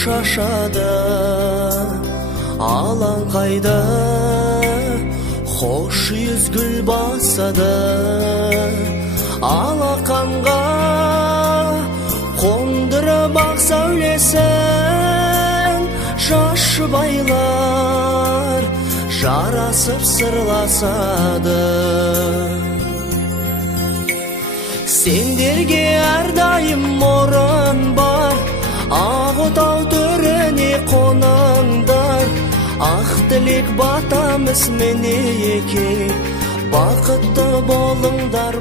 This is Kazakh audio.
шашады алаңқайда, хош yüz gül басады алақанға, қондырып ақ сәулесін жас жұбайлар жарасып сырласады. Сендерге әрдайым орын бар, ақ отау төріне қоныңдар, ақ тілек батамыз мінеке, бақытты болыңдар.